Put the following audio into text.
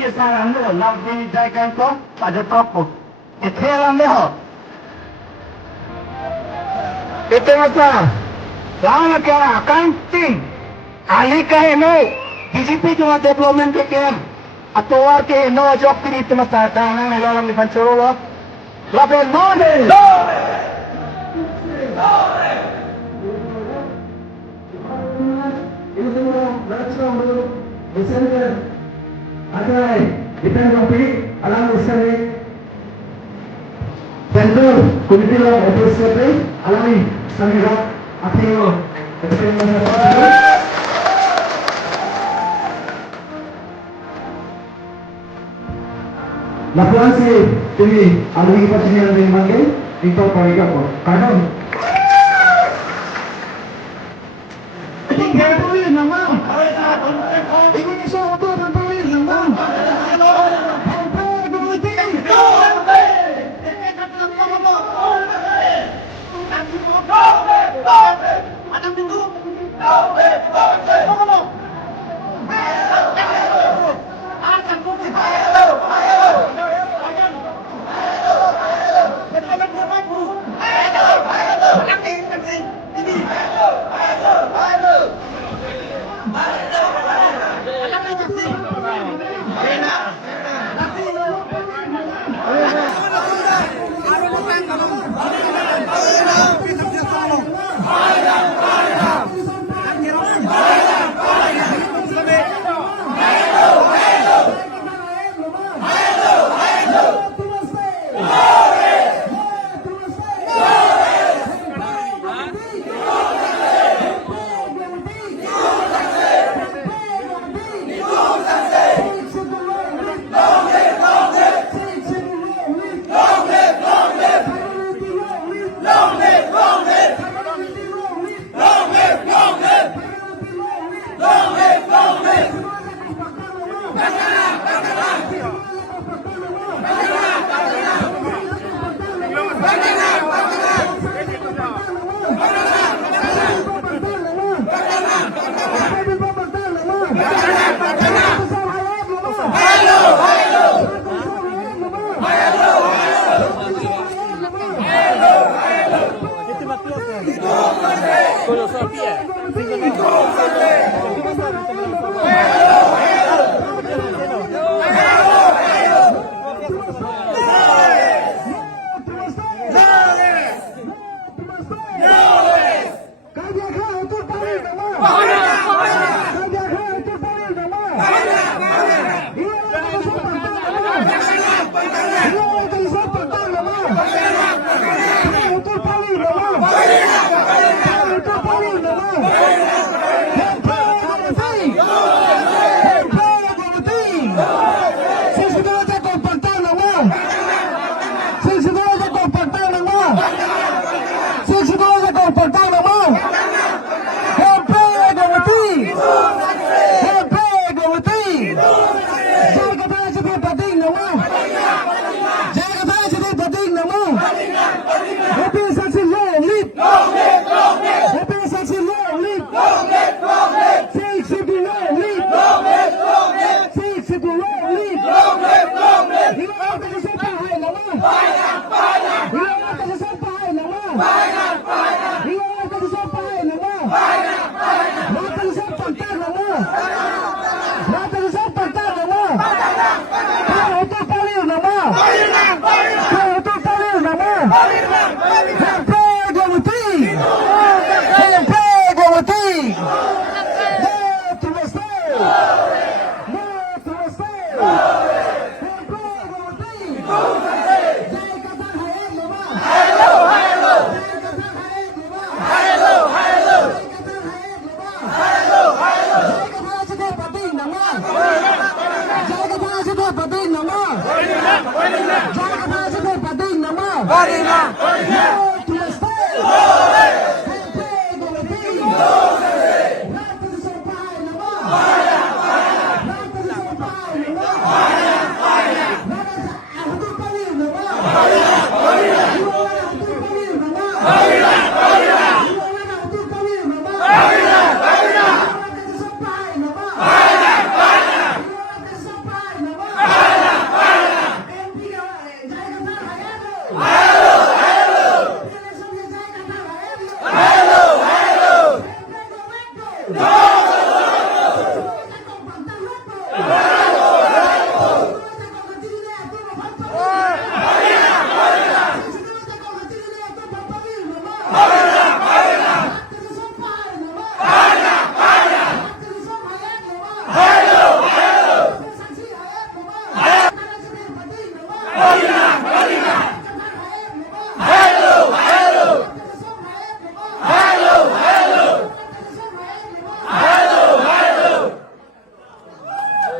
이에 사람을 남편이 잘간고 빠져갖고 태어난대요. Ito na pa, lang ka accounting, alika no, isipin yung mga development ka at tuwa ka no, joke dito matatang ng nilalang ni Panchuro, Laban Mone! Ini semua langsung misalnya ada kita kopi alam misalnya tentu kunitilah episode alami sangat akhirnya lakukan si ini alami pasien yang manggil itu pergi apa kadang gagawin naman. Ikaw yung sa auto, gagawin naman. Jai